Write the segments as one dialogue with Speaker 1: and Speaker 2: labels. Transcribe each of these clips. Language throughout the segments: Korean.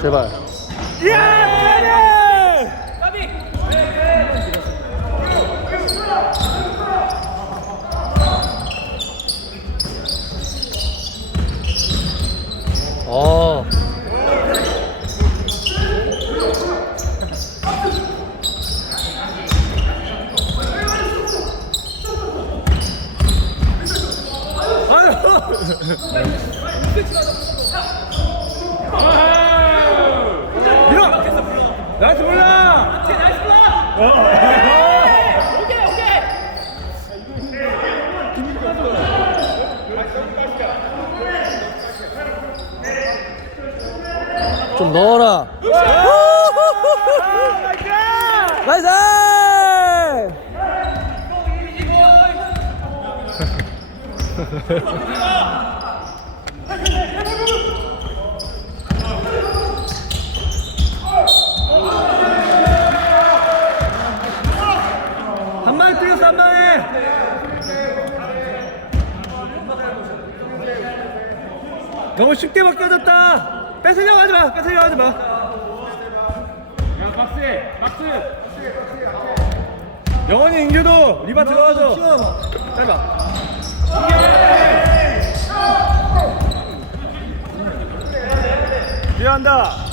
Speaker 1: 제발. 어.
Speaker 2: 밀어! 나이스 몰라!
Speaker 1: 좀 넣어라. 나이스!
Speaker 2: 한 방에 뛰었어 한 방에! 너무 쉽게 바뀌어졌다! 뺏으려고 하지 마! 뺏으려고 하지 마! 야 박스! 박스! 영원히 인규도 리바 들어가줘! 짧아! 뛰어간다!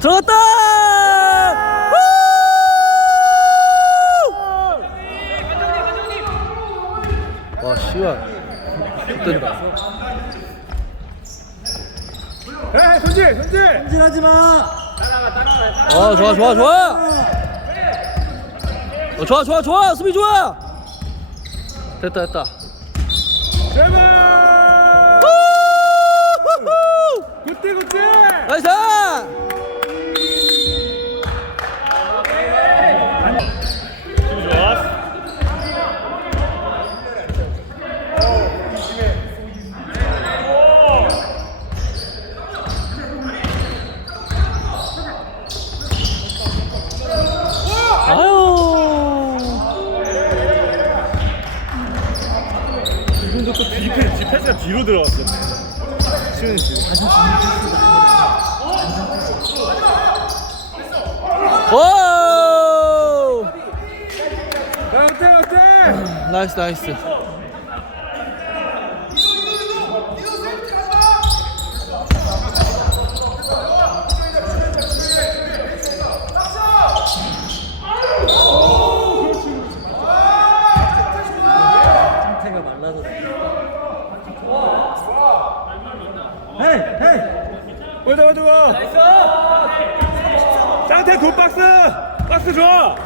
Speaker 1: 들어갔다! 우! 와, 씨발. 된다.
Speaker 2: 에이 손질! 손질!
Speaker 3: 승진하지 마.
Speaker 1: 어, 좋아, 좋아, 좋아! 어, 좋아, 좋아, 좋아! 수비 좋아! 됐다, 됐다.
Speaker 2: 제발! 굿대 굿대!
Speaker 1: 나이스! 아유.
Speaker 2: 이분도 또 디패스가 뒤로 들어갔어. 시윤이 지금.
Speaker 1: 오!
Speaker 2: 야, 어때, 어때?
Speaker 1: 나이스, 나이스.
Speaker 3: 상태가 말라서. 헤이 헤이.
Speaker 2: 어디, 어디 와? 나이스! 짱태 굿 박스! 박스 좋아!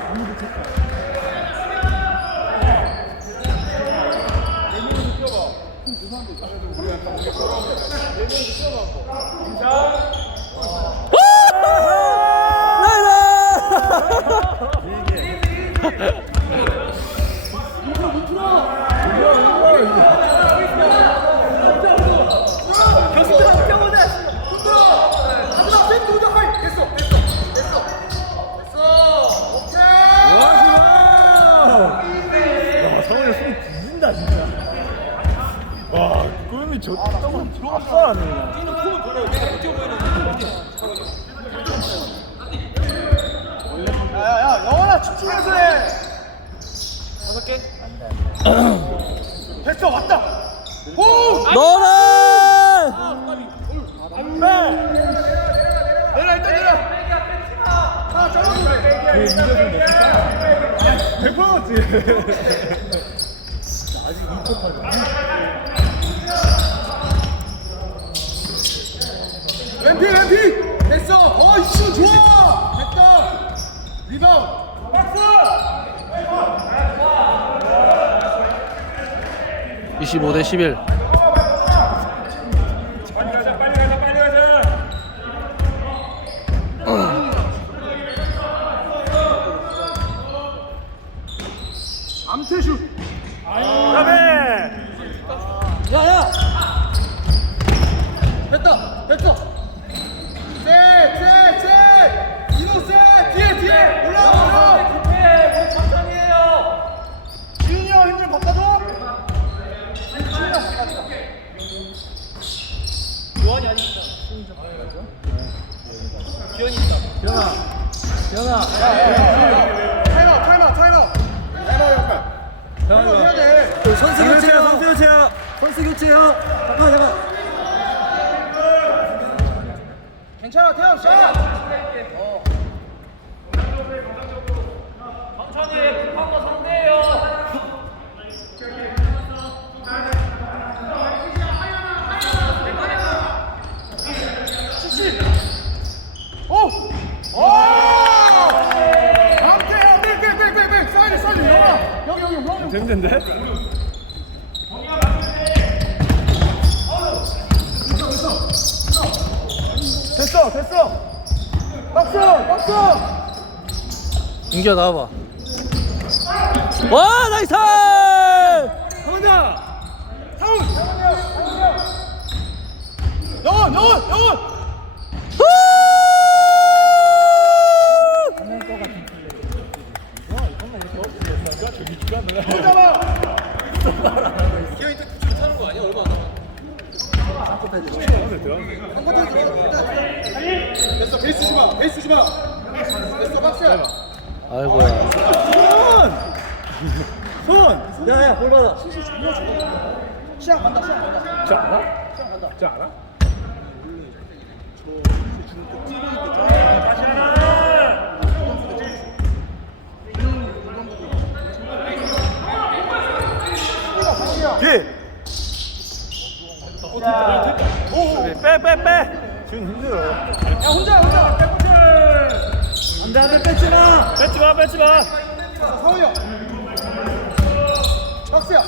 Speaker 2: 와, 야, 상원이 숨이 뒤진다, 진짜. 와, 꿀미 저 땅은 들어갔어, 안 해. 뛰는 폼을 돌려. 내가 버텨 보이는 야, 야, 야, 영원아, 집중해서 해! 다섯 개? 됐어, 왔다! 오!
Speaker 1: 너라!
Speaker 2: 안 돼! 내려, 일단 내려! 하나 잘라도 돼! 그 인정은 뭡니까? 100%지! 왼피 왼피! 됐어! 어 이슈 좋아! 됐다! 리바운드! 박스
Speaker 1: 25 대 11.
Speaker 2: 빨리 가자 빨리 가자 빨리 가자
Speaker 3: 암태슛. 그다음에
Speaker 2: 야야 됐다 됐어
Speaker 3: 셋셋셋 이노 셋 뒤에 뒤에 올라와서
Speaker 1: 천천히 해요.
Speaker 3: 지훈이 형 힘 좀 바꿔줘.
Speaker 1: 요한이 아니니까. 기현이 있다.
Speaker 2: 기현아 기현아
Speaker 3: 타임아웃 타임아웃 타임아웃. 타임아웃 역할. 이거 해야 돼.
Speaker 2: 선수 교체요 선수 교체요 선수 교체요 잠깐 잠깐
Speaker 3: 괜찮아 태양 샷.
Speaker 1: 천천히 해. 급한 거 상대해요.
Speaker 3: 오! 오! 강태야 백백백백백 사이드 사이드 영아 형
Speaker 1: 재밌는데?
Speaker 3: 됐어 됐어. 박수 박수.
Speaker 1: 인기야 나와봐. 와 나이스!
Speaker 3: 가만자 상훈 영원 영원 영원 됐어 베이스 주마 베이스 주마 됐어 박수야
Speaker 1: 아이고야.
Speaker 3: 손!
Speaker 2: 야 야 볼 받아.
Speaker 3: 시작 간다 시작 간다.
Speaker 1: 자 알아? 자 알아?
Speaker 3: 뒤 빼빼 빼 지금 힘들어 야 혼자 혼자
Speaker 2: 안돼 안돼
Speaker 1: 뺏지 마 뺏지 마.
Speaker 3: 상훈이 형 박수야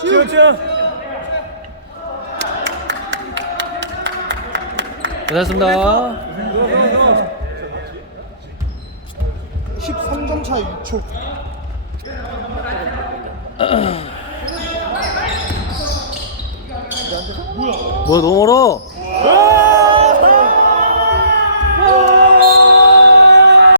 Speaker 3: 지훈 지훈
Speaker 1: 고생했습니다.
Speaker 3: 13점 차 6초
Speaker 1: 뭐야 너무 멀어.
Speaker 3: 와